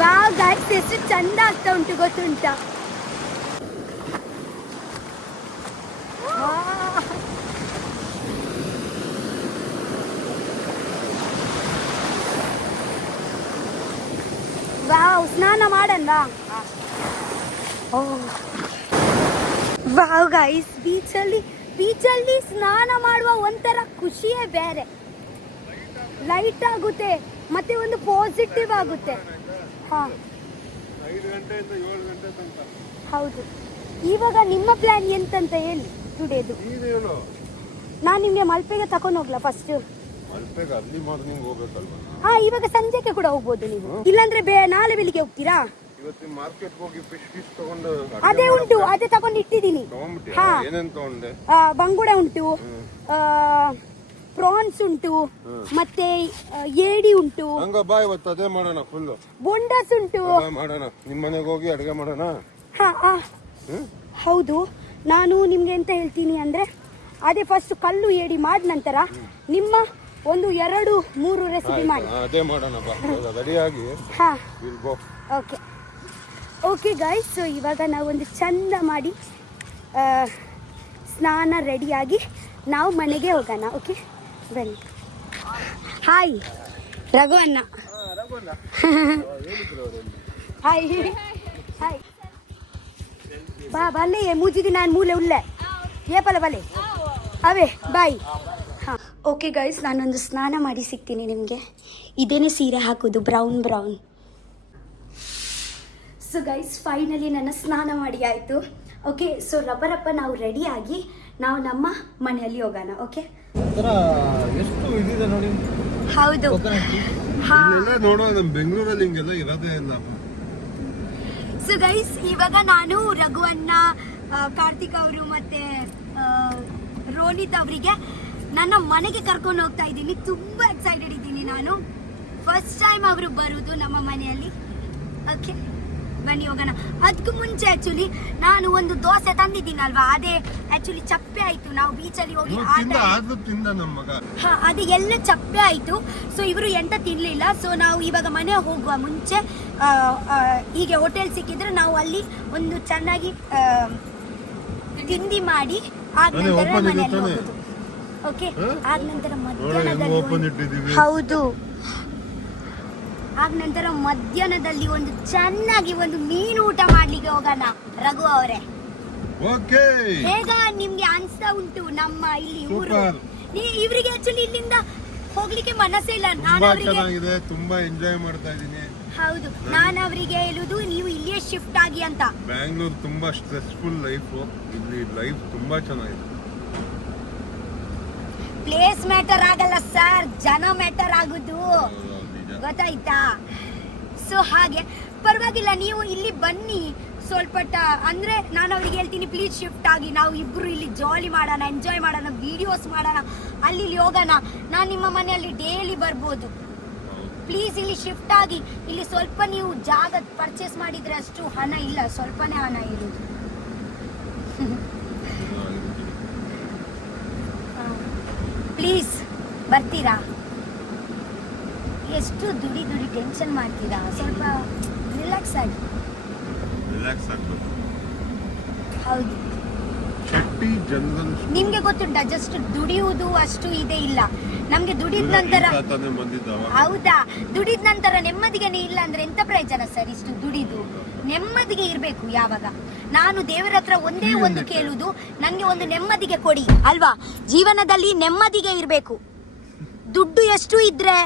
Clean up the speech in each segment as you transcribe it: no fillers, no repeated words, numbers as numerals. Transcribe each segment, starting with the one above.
Wow guys, ಎಷ್ಟು ಚಂದ ಆಗ್ತಾ ಉಂಟು ಗೊತ್ತುಂಟಾ? ವಾವ್, ಸ್ನಾನ ಮಾಡಲ್ಲ? ವಾವ್ ಗೈಸ್, ಬೀಚಲ್ಲಿ ಸ್ನಾನ ಮಾಡುವ ಒಂಥರ ಖುಷಿಯೇ ಬೇರೆ. ಲೈಟ್ ಆಗುತ್ತೆ ಮತ್ತೆ ಒಂದು ಪಾಸಿಟಿವ್ ಆಗುತ್ತೆ. ಹಾ, 5 ಗಂಟೆಯಿಂದ 7 ಗಂಟೆ ತನಕ. ಹೌದು. ಇವಾಗ ನಿಮ್ಮ ಪ್ಲಾನ್ ಎಂತಂತ ಹೇಳಿ ಟುಡೇದು? ನೀನೇನು? ನಾನು ನಿಮ್ಗೆ ಮಲ್ಪೆಗೆ ತಕೊಂಡು ಹೋಗ್ಲಾ ಫಸ್ಟ್? ಮಲ್ಪೆಗೆ ಅರ್ಲಿ ಮಾರ್ನಿಂಗ್ ಹೋಗ್ಬೇಕಲ್ವಾ? ಹಾ, ಇವಾಗ ಸಂಜೆಗೆ ಕೂಡ ಹೋಗ್ಬೋದು ನೀವು. ಇಲ್ಲಾಂದ್ರೆ ನಾಳೆ ಬೆಳಿಗ್ಗೆ ಹೋಗ್ತೀರಾ? ಇವತ್ತು ಮಾರ್ಕೆಟ್ ಹೋಗಿ ಫಿಶ್ ತಗೊಂಡು ಅದೇ ಉಂಟು, ಅದೇ ತಗೊಂಡು ಇಟ್ಟಿದ್ದೀನಿ. ಹಾ, ಏನೇನ್ ತಗೊಂಡೆ? ಬಂಗುಡ ಉಂಟು, ಪ್ರಾನ್ಸ್ ಉಂಟು, ಮತ್ತೆ ಏಡಿ ಉಂಟು. ಹಂಗ ಬಾ, ಇವತ್ತು ಅದೇ ಮಾಡೋಣ. ಫುಲ್ ಬೊಂಡಾಸ್ ಉಂಟು. ಮಾಡೋಣ, ನಿಮ್ ಮನೆಗೆ ಹೋಗಿ ಅಡಿಗೆ ಮಾಡೋಣ. ಹಾ, ಹೌದು. ನಾನು ನಿಮ್ಗೆ ಎಂತ ಹೇಳ್ತೀನಿ ಅಂದ್ರೆ, ಅದೇ ಫಸ್ಟ್ ಕಲ್ಲು ಏಡಿ ಮಾಡಿದ ನಂತರ ನಿಮ್ಮ ಒಂದು 2-3 ರೆಸಿಪಿ ಮಾಡಿ. ಅದೇ ಮಾಡೋಣ ಬಾ, ರೆಡಿಯಾಗಿ. ಹಾ, ಓಕೆ ಗೈಸ್. ಸೊ ಇವಾಗ ನಾವೊಂದು ಚಂದ ಮಾಡಿ ಸ್ನಾನ ರೆಡಿಯಾಗಿ ನಾವು ಮನೆಗೆ ಹೋಗೋಣ. ಓಕೆ, ಬನ್ನಿ. ಹಾಯ್ ರಘುವಣ್ಣ. Hi hi. ಬಾ ಬಲ್ಲೆ ಮೂಜಿದಿ ನಾನು ಮೂಲೆ ಉಳ್ಳೆ ಏಪಲ್ಲ ಬಲೆ ಅವೇ ಬಾಯ್. ಹಾಂ, ಓಕೆ ಗೈಸ್, ನಾನೊಂದು ಸ್ನಾನ ಮಾಡಿ ಸಿಗ್ತೀನಿ ನಿಮಗೆ. ಇದೇನೇ ಸೀರೆ ಹಾಕೋದು, ಬ್ರೌನ್. ಸೊ ಗೈಸ್, ಫೈನಲಿ ನನ್ನ ಸ್ನಾನ ಮಾಡಿ ಆಯಿತು. ಓಕೆ, ಸೊ ರಬ್ಬರಪ್ಪ ನಾವು ರೆಡಿಯಾಗಿ ನಾವು ನಮ್ಮ ಮನೆಯಲ್ಲಿ ಹೋಗೋಣ. ಓಕೆ, ಎಷ್ಟು ಇದಿದೆ ನೋಡಿ. ಹೌದು. ನೋಡುವ, ನಮ್ಮ ಬೆಂಗಳೂರಲ್ಲಿ ಹಿಂಗೆಲ್ಲ ಇರೋದೇ ಇಲ್ಲ. ಸೊ ಗೈಸ್, ಇವಾಗ ನಾನು ರಘುವಣ್ಣ, ಕಾರ್ತಿಕ್ ಅವರು ಮತ್ತೆ ರೋನಿತ್ ಅವರಿಗೆ ನನ್ನ ಮನೆಗೆ ಕರ್ಕೊಂಡು ಹೋಗ್ತಾ ಇದ್ದೀನಿ. ತುಂಬ ಎಕ್ಸೈಟೆಡ್ ಇದ್ದೀನಿ ನಾನು. ಫಸ್ಟ್ ಟೈಮ್ ಅವರು ಬರುವುದು ನಮ್ಮ ಮನೆಯಲ್ಲಿ. ಓಕೆ, ಬನ್ನಿ ಹೋಗೋಣ. ಅದಕ್ಕೂ ಮುಂಚೆ ಆ್ಯಕ್ಚುಲಿ ನಾನು ಒಂದು ದೋಸೆ ತಂದಿದ್ದೀನಲ್ವಾ, ಅದೇ ಆ್ಯಕ್ಚುಲಿ ಚಪ್ಪೆ ಆಯಿತು. ನಾವು ಬೀಚಲ್ಲಿ ಹೋಗಿ ಅದು ಎಲ್ಲ ಚಪ್ಪೆ ಆಯಿತು. ಸೊ ಇವರು ಎಂತ ತಿನ್ನಲಿಲ್ಲ. ಸೊ ನಾವು ಇವಾಗ ಮನೆ ಹೋಗುವ ಮುಂಚೆ ಹೀಗೆ ಹೋಟೆಲ್ ಸಿಕ್ಕಿದ್ರೆ ನಾವು ಅಲ್ಲಿ ಒಂದು ಚೆನ್ನಾಗಿ ತಿಂಡಿ ಮಾಡಿ ಆದ ನಂತರ ಮನೆಯಲ್ಲಿ ಹೋಗೋದು. ಓಕೆ, ಆದ ನಂತರ ಮಧ್ಯಾಹ್ನದಲ್ಲಿ ಹೌದು, ಆಗ ನಂತರ ಮಧ್ಯಾಹ್ನದಲ್ಲಿ ಒಂದು ಚೆನ್ನಾಗಿ ಒಂದು ಮೀನು ಊಟ ಮಾಡ್ಲಿಕ್ಕೆ ಹೋಗೋಣ. ರಘು ಅವರೇ, ಹೇಗ ನಿಮ್ಗೆ ಅನ್ಸ್ತಾ ಉಂಟು ನಮ್ಮ ಇಲ್ಲಿ ಊರು? ಇವರಿಗೆ ಆಕ್ಚುಲಿ ಇಲ್ಲಿಂದ ಹೋಗ್ಲಿಕ್ಕೆ ಮನಸ್ಸೇ ಇಲ್ಲ. ನಾನು ಅವರಿಗೆ ತುಂಬಾ ಎಂಜಾಯ್ ಮಾಡ್ತಾ ಇದ್ದೀನಿ. ಹೌದು, ನಾನು ಅವರಿಗೆ ಹೇಳುದು ನೀವು ಇಲ್ಲಿಯೇ ಶಿಫ್ಟ್ ಆಗಿ ಅಂತ. ಬ್ಯಾಂಗ್ಳೂರ್ ತುಂಬಾ ಸ್ಟ್ರೆಸ್ಫುಲ್ ಲೈಫ್, ಇಲ್ಲಿ ಲೈಫ್ ತುಂಬಾ ಚೆನ್ನಾಗಿದೆ. ಪ್ಲೇಸ್ ಮ್ಯಾಟರ್ ಆಗಲ್ಲ ಸರ್, ಜನ ಮ್ಯಾಟರ್ ಆಗುದು, ಗೊತ್ತಾಯ್ತಾ? ಸೊ ಹಾಗೆ ಪರವಾಗಿಲ್ಲ, ನೀವು ಇಲ್ಲಿ ಬನ್ನಿ ಸ್ವಲ್ಪ ಅಂದ್ರೆ ನಾನು ಅವ್ರಿಗೆ ಹೇಳ್ತೀನಿ ಪ್ಲೀಸ್ ಶಿಫ್ಟ್ ಆಗಿ, ನಾವು ಇಬ್ರು ಇಲ್ಲಿ ಜಾಲಿ ಮಾಡೋಣ, ಎಂಜಾಯ್ ಮಾಡೋಣ, ವಿಡಿಯೋಸ್ ಮಾಡೋಣ, ಅಲ್ಲಿ ಹೋಗೋಣ. ನಾನು ನಿಮ್ಮ ಮನೆಯಲ್ಲಿ ಡೈಲಿ ಬರ್ಬೋದು. ಪ್ಲೀಸ್ ಇಲ್ಲಿ ಶಿಫ್ಟ್ ಆಗಿ. ಇಲ್ಲಿ ಸ್ವಲ್ಪ ನೀವು ಜಾಗ ಪರ್ಚೇಸ್ ಮಾಡಿದ್ರೆ ಅಷ್ಟು ಹಣ ಇಲ್ಲ, ಸ್ವಲ್ಪನೇ ಹಣ ಇರುವುದು. ಪ್ಲೀಸ್ ಬರ್ತೀರಾ? ಎಷ್ಟು ದುಡಿ ಟೆನ್ಷನ್ ಮಾಡ್ತೀರಾ? ಸ್ವಲ್ಪ ರಿಲ್ಯಾಕ್ಸ್ ಆಗಿ. ಹೌದು, ನಿಮ್ಗೆ ಗೊತ್ತುಂಟಾ, ಜಸ್ಟ್ ದುಡಿಯುವುದು ಅಷ್ಟು ಇದೆ ಇಲ್ಲ. ನಮ್ಗೆ ದುಡಿದ ನಂತರ, ಹೌದಾ, ದುಡಿದ ನಂತರ ನೆಮ್ಮದಿಗೆ ಇಲ್ಲ ಅಂದ್ರೆ ಎಂತ ಪ್ರಯೋಜನ ಸರ್? ಇಷ್ಟು ದುಡಿದು ನೆಮ್ಮದಿಗೆ ಇರ್ಬೇಕು ಯಾವಾಗ. ನಾನು ದೇವರ ಹತ್ರ ಒಂದೇ ಒಂದು ಕೇಳುವುದು, ನಂಗೆ ಒಂದು ನೆಮ್ಮದಿಗೆ ಕೊಡಿ ಅಲ್ವಾ. ಜೀವನದಲ್ಲಿ ನೆಮ್ಮದಿಗೆ ಇರ್ಬೇಕು. ದುಡ್ಡು ಎಷ್ಟು ಇದ್ರೆ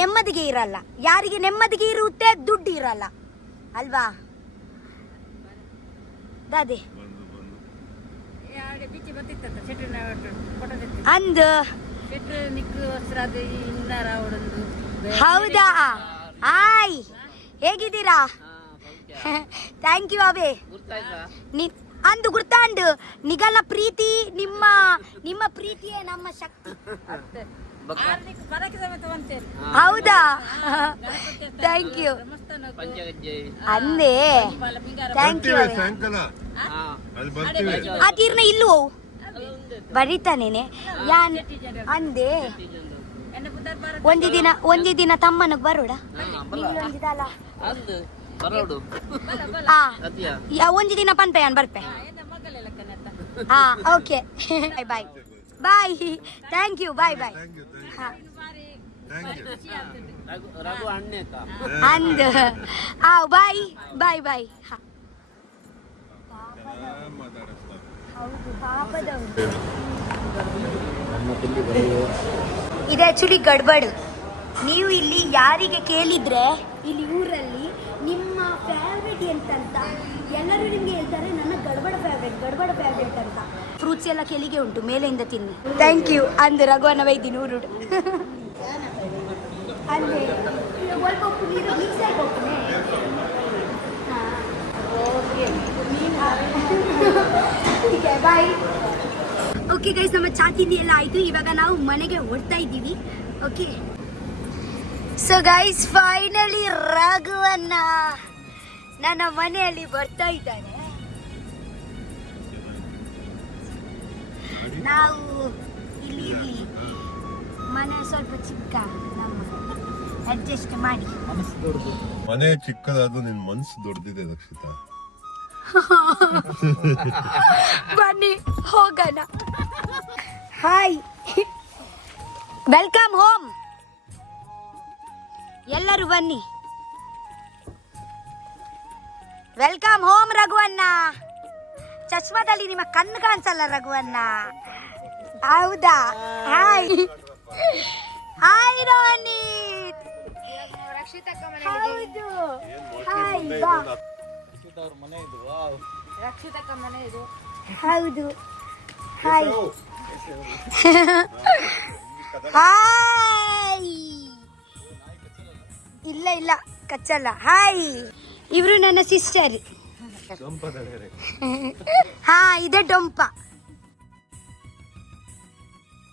ನೆಮ್ಮದಿಗೆ ಇರಲ್ಲ. ಯಾರಿಗೆ ನೆಮ್ಮದಿಗೆ ಇರುತ್ತೆ, ದುಡ್ಡು ಇರಲ್ಲ ಅಲ್ವಾ ದಾದೆ? ಅಂದು ಹೌದಾ? ಹಾಯ್, ಹೇಗಿದ್ದೀರಾ? ಥ್ಯಾಂಕ್ ಯು ಅವೇ. ಅಂದು ಗುರ್ತಾಂಡು ನಿಗಲ ಪ್ರೀತಿ, ನಿಮ್ಮ ಪ್ರೀತಿಯೇ ನಮ್ಮ ಶಕ್ತಿ. ಹೌದಾ? ಥ್ಯಾಂಕ್ ಯು ಅಂದೇ, ಥ್ಯಾಂಕ್ ಯು. ಅತೀರ್ನ ಇಲ್ಲೂ ಬರೀತಾನೇನೆ ಯಾನ್ ಅಂದೆ ಒಂದಿ ದಿನ ತಮ್ಮನಿಗೆ ಬರೋಡ ಒಂದಿ ದಿನ ಪನ್ಪೆಯಾನ್ ಬರ್ಪೆ ಹಾ okay bye bye thank you bye bye ಅಂದ್ ಬಾಯ್ ಬಾಯ್ ಬಾಯ್ ಹೌದು ಪಾಪದವ್ರು ಇದು ಆಕ್ಚುಲಿ ಗಡ್ಬಡ್. ನೀವು ಇಲ್ಲಿ ಯಾರಿಗೆ ಕೇಳಿದ್ರೆ ಇಲ್ಲಿ ಊರಲ್ಲಿ ನಿಮ್ಮ ಫೇವ್ರೇಟ್ ಎಂತಂತ ಎಲ್ಲರೂ ನಿಮ್ಗೆ ಹೇಳ್ತಾರೆ ನನ್ನ ಗಡ್ಬಡ ಫೇವ್ರೇಟ್ ಅಂತ. ಫ್ರೂಟ್ಸ್ ಎಲ್ಲ ಕೆಲಿಗೆ ಉಂಟು, ಮೇಲೆಯಿಂದ ತಿನ್ನಿ. ಥ್ಯಾಂಕ್ ಯು ಅಂದ್ ರಘುವನ ವೈದ್ಯ ನೂರು ಅಂದೆ ಬಾಯ್. ಓಕೆ ಗೈಸ್, ನಮ್ಮ ಚಾ ತಿಂಡಿ ಎಲ್ಲ ಆಯಿತು. ಇವಾಗ ನಾವು ಮನೆಗೆ ಹೊರಡ್ತಾ ಇದ್ದೀವಿ. ಓಕೆ ಸೊ ಗೈಸ್, ಫೈನಲಿ ರಘುವನ್ನ ನನ್ನ ಮನೆಯಲ್ಲಿ ಬರ್ತಾ ಇದ್ದಾನೆ. ನಾವು ಇಲ್ಲಿ ಮನೆ ಸ್ವಲ್ಪ ಚಿಕ್ಕ, ನಮ್ಮ ಅಡ್ಜಸ್ಟ್ ಮಾಡಿ. ಮನೆ ಚಿಕ್ಕದಾದ್ರು ನಿನ್ ಮನ್ಸು ದೊಡ್ಡದಿದೆ ರಕ್ಷಿತಾ. ಬನ್ನಿ ಹೋಗೋಣ. Hi, welcome home. ಎಲ್ಲರೂ ಬನ್ನಿ. Welcome home ರಘುವನ್ನ. ಚಶ್ಮಾದಲ್ಲಿ ನಿಮ್ಮ ಕಣ್ಣು ಕಾಣಿಸಲ್ಲ ರಘುವನ್ನ, ಹೌದಾ? Hi hi Ronit. ಹೌದು, ಹಾಯ್ ಬಾ. ಹೌದು, ಹಾಯ್ ಹಾಯ್. ಇಲ್ಲ ಕಚ್ಚಲ್ಲ. ಹಾಯ್, ಇವರು ನನ್ನ ಸಿಸ್ಟರ್. ಹಾ, ಇದೆ ಡೊಂಪ.